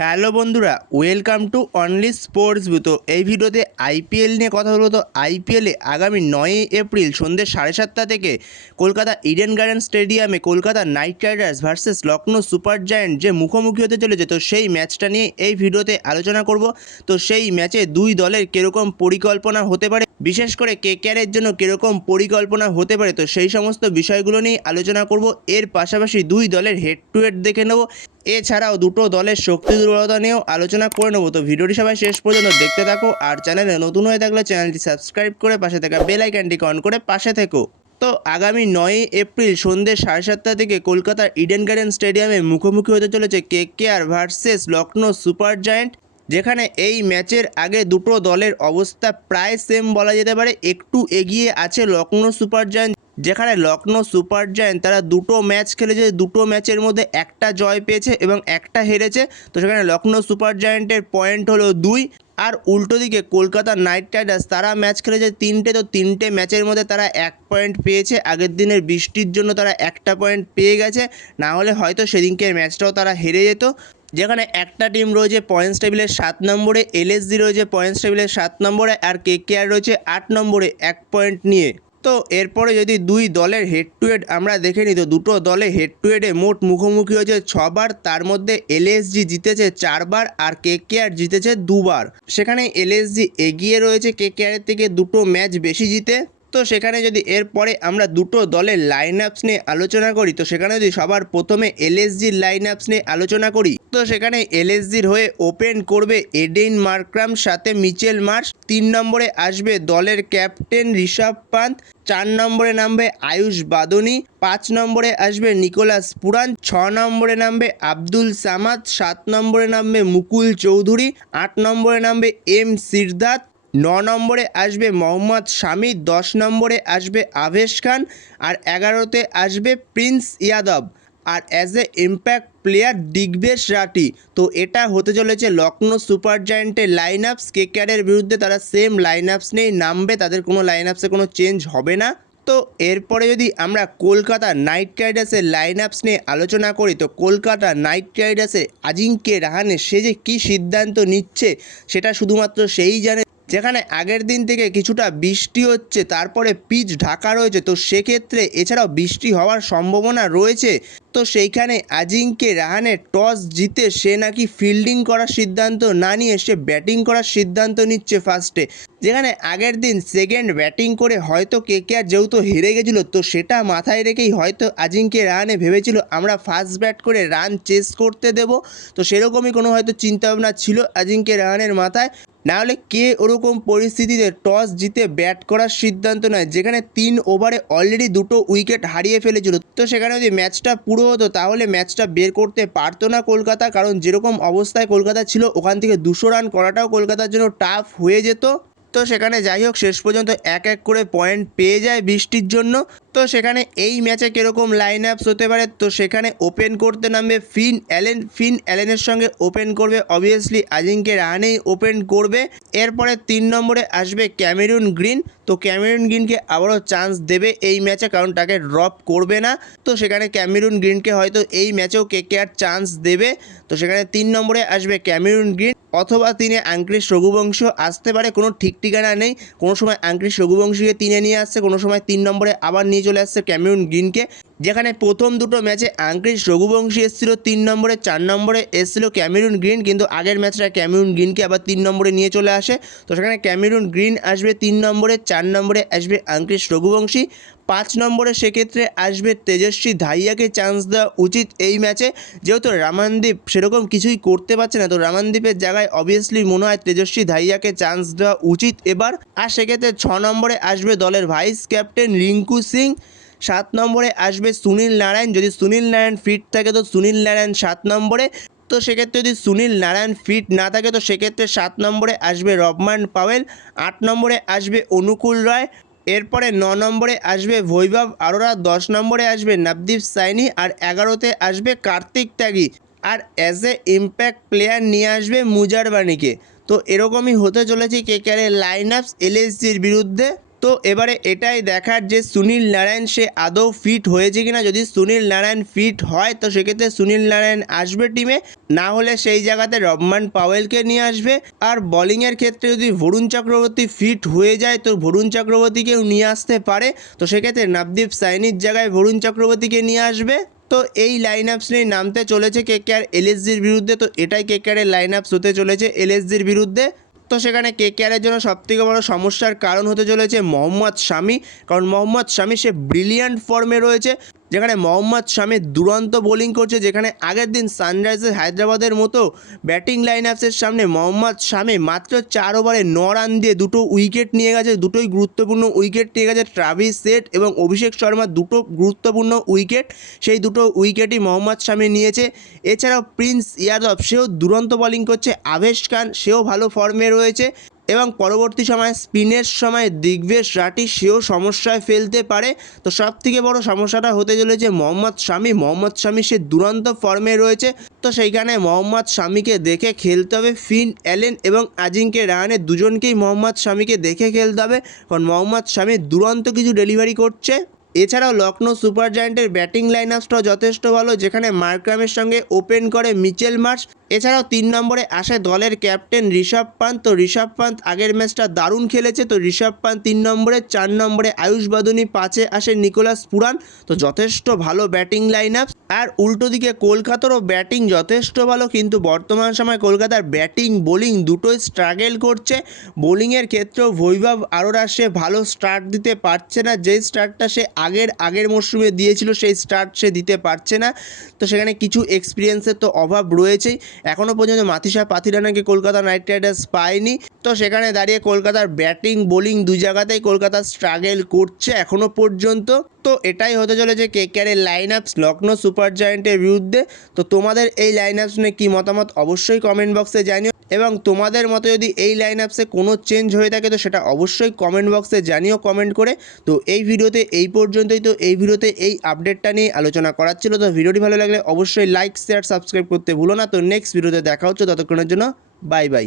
Hello বন্ধুরা, welcome to only sports view. তো এই ভিডিওতে আইপিএল নিয়ে কথা বলবো। তো আইপিএলে আগামী 9ই এপ্রিল সন্ধ্যে 7:30 থেকে কলকাতা ইডেন গার্ডেন স্টেডিয়ামে Kolkata night Riders versus Lucknow super giant যে মুখোমুখি হতে চলেছে, তো সেই ম্যাচটা নিয়ে এই ভিডিওতে আলোচনা করব। তো সেই ম্যাচে দুই দলের কীরকম পরিকল্পনা হতে পারে, বিশেষ করে কেকেআরের জন্য কীরকম পরিকল্পনা হতে পারে, তো সেই সমস্ত বিষয়গুলো নিয়ে আলোচনা করব। এর পাশাপাশি দুই দলের হেড টু হেড দেখে নেব। এছাড়াও দুটো দলের শক্তি দুর্বলতা নিয়েও আলোচনা করে নেবো। তো ভিডিওটি সবাই শেষ পর্যন্ত দেখতে থাকো, আর চ্যানেলে নতুন হয়ে থাকলে চ্যানেলটি সাবস্ক্রাইব করে পাশে থাকা বেল আইকনটি অন করে পাশে থেকো। তো আগামী 9ই এপ্রিল সন্ধ্যে 7:30 থেকে কলকাতার ইডেন গার্ডেন স্টেডিয়ামে মুখোমুখি হতে চলেছে KKR versus Lucknow super giant, যেখানে এই ম্যাচের আগে দুটো দলের অবস্থা প্রায় সেম বলা যেতে পারে। একটু এগিয়ে আছে লখনৌ সুপার জায়ান্ট, যেখানে লখনৌ সুপার জায়ান্ট তারা দুটো ম্যাচ খেলেছে, দুটো ম্যাচের মধ্যে একটা জয় পেয়েছে এবং একটা হেরেছে। তো সেখানে লখনৌ সুপার জায়ান্টের পয়েন্ট হলো 2। আর উল্টো দিকে কলকাতা নাইট রাইডার্স তারা ম্যাচ খেলেছে 3টে, তো 3টে ম্যাচের মধ্যে তারা 1 পয়েন্ট পেয়েছে। আগের দিনের বৃষ্টির জন্য তারা একটা পয়েন্ট পেয়ে গেছে, না হলে হয়তো সেদিনকের ম্যাচটাও তারা হেরে যেত। যেখানে একটা টিম রয়েছে পয়েন্টস টেবিলের 7 নম্বরে, এলএসজি রয়েছে পয়েন্টস টেবিলের 7 নম্বরে, আর কেকেআর রয়েছে 8 নম্বরে 1 পয়েন্ট নিয়ে। তো এরপরে যদি দুই দলের হেড টু হেড আমরা দেখে নিই, তো দুটো দলে হেড টু হেডে মোট মুখোমুখি হয়েছে 6বার। তার মধ্যে এলএসজি জিতেছে 4বার আর কেকেআর জিতেছে 2বার। সেখানে এলএসজি এগিয়ে রয়েছে কেকেআরের থেকে দুটো ম্যাচ বেশি জিতে। তো সেখানে যদি এরপরে আমরা দুটো দলের লাইন আপস নিয়ে আলোচনা করি, তো সেখানে যদি সবার প্রথমে এলএসজির লাইন আপস নিয়ে আলোচনা করি, তো সেখানে এলএসজির হয়ে ওপেন করবে এডেন মার্ক্রাম সাথে মিচেল মার্শ। 3 নম্বরে আসবে দলের ক্যাপ্টেন ঋষভ পান্ত। 4 নম্বরে নামবে আয়ুষ বাদনি। 5 নম্বরে আসবে নিকোলাস পুরান। 6 নম্বরে নামবে আব্দুল সামাদ। 7 নম্বরে নামবে মুকুল চৌধুরী। 8 নম্বরে নামবে এম সিদ্ধার্থ। 9 নম্বরে আসবে মোহাম্মদ শামি। 10 নম্বরে আসবে আভেশ খান। আর 11তে আসবে প্রিন্স ইয়াদব। আর as a impact player Digvesh Rathi. তো এটা হতে চলেছে লখনৌ সুপার জায়ান্টের লাইন আপস। কেকেআরের বিরুদ্ধে তারা সেম লাইন আপস নিয়েই নামবে, তাদের কোনো লাইন আপসে কোনো চেঞ্জ হবে না। তো এরপরে যদি আমরা কলকাতা নাইট রাইডার্সের লাইন আপস নিয়ে আলোচনা করি, তো কলকাতা নাইট রাইডার্সের আজিঙ্কে রাহানে সে যে কী সিদ্ধান্ত নিচ্ছে সেটা শুধুমাত্র সেই জানে। যেখানে আগের দিন থেকে কিছুটা বৃষ্টি হচ্ছে, তারপরে পিচ ঢাকা রয়েছে, তো সেক্ষেত্রে এছাড়াও বৃষ্টি হওয়ার সম্ভাবনা রয়েছে। তো সেইখানে আজিঙ্কে রাহানে টস জিতে সে নাকি ফিল্ডিং করার সিদ্ধান্ত না নিয়ে সে ব্যাটিং করার সিদ্ধান্ত নিচ্ছে ফার্স্টে। যেখানে আগের দিন সেকেন্ড ব্যাটিং করে হয়তো কেকেআর যেহেতু হেরে গেছিলো, তো সেটা মাথায় রেখেই হয়তো আজিঙ্কে রাহানে ভেবেছিল আমরা ফার্স্ট ব্যাট করে রান চেস করতে দেব। তো সেরকমই কোনো হয়তো চিন্তাভাবনা ছিল আজিঙ্কে রাহানের মাথায়। নাহলে কে ওরকম পরিস্থিতিতে টস জিতে ব্যাট করার সিদ্ধান্ত নেয়, যেখানে 3 ওভারে অলরেডি 2টো উইকেট হারিয়ে ফেলেছিল। তো সেখানে যদি ম্যাচটা পুরো হতো তাহলে ম্যাচটা বের করতে পারতো না কলকাতা, কারণ যেরকম অবস্থায় কলকাতা ছিল ওখান থেকে 200 রান করাটাও কলকাতার জন্য টাফ হয়ে যেত। তো সেখানে যাই হোক শেষ পর্যন্ত 1-1 করে পয়েন্ট পেয়ে যায় বৃষ্টির জন্য। তো সেখানে এই ম্যাচে কীরকম লাইন আপস হতে পারে, তো সেখানে ওপেন করতে নামবে ফিন অ্যালেনের সঙ্গে ওপেন করবে অবভিয়াসলি আজিঙ্কে রাহানেই ওপেন করবে। এরপরে 3 নম্বরে আসবে ক্যামেরুন গ্রিন। তো ক্যামেরুন গ্রিনকে আবারও চান্স দেবে এই ম্যাচে, কারণ তাকে ড্রপ করবে না। তো সেখানে ক্যামেরুন গ্রিনকে হয়তো এই ম্যাচেও কেকেআর চান্স দেবে। তো সেখানে 3 নম্বরে আসবে ক্যামেরুন গ্রিন, অথবা 3-এ আঙ্ক্রিশ রঘুবংশী আসতে পারে, কোনো ঠিক ঠিকানা নেই। কোনো সময় আঙ্ক্রিশ রঘুবংশীকে 3-এ নিয়ে আসছে, কোনো সময় 3 নম্বরে আবার নিয়ে চলে আসছে ক্যামেরুন গ্রিনকে। যেখানে প্রথম দুটো ম্যাচে আঙ্ক্রিশ রঘুবংশী এসেছিল 3 নম্বরে, 4 নম্বরে এসেছিল ক্যামেরুন গ্রিন, কিন্তু আগের ম্যাচটা ক্যামেরুন গ্রিনকে আবার 3 নম্বরে নিয়ে চলে আসে। তো সেখানে ক্যামেরুন গ্রিন আসবে 3 নম্বরে, 4 নম্বরে আসবে আঙ্ক্রিশ রঘুবংশী, 5 নম্বরে সেক্ষেত্রে আসবে তেজস্বী ধাইয়াকে চান্স দেওয়া উচিত এই ম্যাচে। যেহেতু রামানদীপ সেরকম কিছুই করতে পারছে না, তো রামানদীপের জায়গায় অবভিয়াসলি মনে হয় তেজস্বী ধাইয়াকে চান্স দেওয়া উচিত এবার। আর সেক্ষেত্রে 6 নম্বরে আসবে দলের ভাইস ক্যাপ্টেন রিঙ্কু সিং। 7 নম্বরে আসবে সুনীল নারায়ণ। যদি সুনীল নারায়ণ ফিট থাকে তো সুনীল নারায়ণ 7 নম্বরে। তো সেক্ষেত্রে যদি সুনীল নারায়ণ ফিট না থাকে তো সেক্ষেত্রে 7 নম্বরে আসবে রবমান পাওয়েল। 8 নম্বরে আসবে অনুকূল রায়। এরপরে 9 নম্বরে আসবে বৈভব আরোরা। 10 নম্বরে আসবে নবদীপ সাইনি। আর 11তে আসবে কার্তিক ত্যাগী। আর অ্যাজ এ ইম্প্যাক্ট প্লেয়ার নিয়ে আসবে মুজারবানিকে। তো এরকমই হতে চলেছে কেকেআরের লাইন আপস এলএসজির বিরুদ্ধে। তো এবারে এটাই দেখার যে সুনীল নারায়ণ সে আদৌ ফিট হয়েছে কিনা। যদি সুনীল নারায়ণ ফিট হয় তো সেক্ষেত্রে সুনীল নারায়ণ আসবে টিমে, না হলে সেই জায়গাতে রবমান পাওয়েলকে নিয়ে আসবে। আর বোলিংয়ের ক্ষেত্রে যদি বরুণ চক্রবর্তী ফিট হয়ে যায় তো বরুণ চক্রবর্তীকেও নিয়ে আসতে পারে, তো সেক্ষেত্রে নবদীপ সাইনির জায়গায় বরুণ চক্রবর্তীকে নিয়ে আসবে। তো এই লাইন আপস নিয়ে নামতে চলেছে কেকেআর এলএসজির বিরুদ্ধে। তো এটাই কেকেআরের লাইন আপস হতে চলেছে এলএসজির বিরুদ্ধে। তো সেখানে কেকেআরের জন্য সবথেকে বড় সমস্যার কারণ হতে চলেছে মোহাম্মদ শামি, কারণ মোহাম্মদ শামি সে ব্রিলিয়ান্ট ফর্মে রয়েছে, যেখানে মোহাম্মদ শামি দুরন্ত বোলিং করছে। যেখানে আগের দিন সানরাইজার্স হায়দ্রাবাদের মতো ব্যাটিং লাইন আপসের সামনে মোহাম্মদ শামি মাত্র 4 ওভারে 9 রান দিয়ে 2টো উইকেট নিয়ে গেছে, দুটোই গুরুত্বপূর্ণ উইকেট নিয়ে গেছে। ট্রাভিস হেড এবং অভিষেক শর্মা দুটো গুরুত্বপূর্ণ উইকেট, সেই দুটো উইকেটই মোহাম্মদ শামি নিয়েছে। এছাড়াও প্রিন্স ইয়াদব সেও দুরন্ত বোলিং করছে, আভেশ খান সেও ভালো ফর্মে রয়েছে এবং পরবর্তী সময়ে স্পিনের সময় দিগ্বেশ রাঠি সেও সমস্যায় ফেলতে পারে। তো সবথেকে বড় সমস্যাটা হতে চলেছে মোহাম্মদ শামি সে দুরন্ত ফর্মে রয়েছে। তো সেইখানে মোহাম্মদ শামিকে দেখে খেলতে হবে। ফিন অ্যালেন এবং আজিঙ্কে রাহানে দুজনকেই মোহাম্মদ শামিকে দেখে খেলতে হবে, কারণ মোহাম্মদ শামি দুরন্ত কিছু ডেলিভারি করছে। এছাড়াও লখনৌ সুপার জায়ান্টের ব্যাটিং লাইন আপসটাও যথেষ্ট ভালো, যেখানে মার্ক্রামের সঙ্গে ওপেন করে মিচেল মার্শ। এছাড়াও 3 নম্বরে আসে দলের ক্যাপ্টেন ঋষভ পান্ত। তো ঋষভ পান্ত আগের ম্যাচটা দারুণ খেলেছে, তো ঋষভ পান্ত 3 নম্বরে। 4 নম্বরে আয়ুষ বাদুনি, 5-এ আসে নিকোলাস পুরান। তো যথেষ্ট ভালো ব্যাটিং লাইন আপ। আর উল্টো দিকে কলকাতারও ব্যাটিং যথেষ্ট ভালো, কিন্তু বর্তমান সময় কলকাতার ব্যাটিং বোলিং দুটোই স্ট্রাগল করছে। বোলিংয়ের ক্ষেত্রেও বৈভব আরোরা সে ভালো স্টার্ট দিতে পারছে না, যেই স্টার্টটা সে আগের মরশুমে দিয়েছিল সেই স্টার্ট সে দিতে পারছে না। তো সেখানে কিছু এক্সপিরিয়েন্সের তো অভাব রয়েছেই। এখনও পর্যন্ত মাথিসা পাথিরানাকে কলকাতা নাইট রাইডার্স পায়নি। তো সেখানে দাঁড়িয়ে কলকাতার ব্যাটিং বোলিং দুই জায়গাতেই কলকাতা স্ট্রাগল করছে এখনও পর্যন্ত। তো এটাই হতে চলেছে কেকেআরের লাইন আপস লখনৌ সুপার জায়ান্টের বিরুদ্ধে। তো তোমাদের এই লাইন আপস নিয়ে কী মতামত অবশ্যই কমেন্ট বক্সে জানিও, এবং তোমাদের মতে যদি এই লাইন আপসে কোনো চেঞ্জ হয়ে থাকে তো সেটা অবশ্যই কমেন্ট বক্সে জানিও কমেন্ট করে। তো এই ভিডিওতে এই পর্যন্তই। তো এই ভিডিওতে এই আপডেটটা নিয়ে আলোচনা করার ছিল। তো ভিডিওটি ভালো লাগলে অবশ্যই লাইক শেয়ার সাবস্ক্রাইব করতে ভুলো না। তো নেক্সট ভিডিওতে দেখা হচ্ছে, ততক্ষণের জন্য বাই বাই।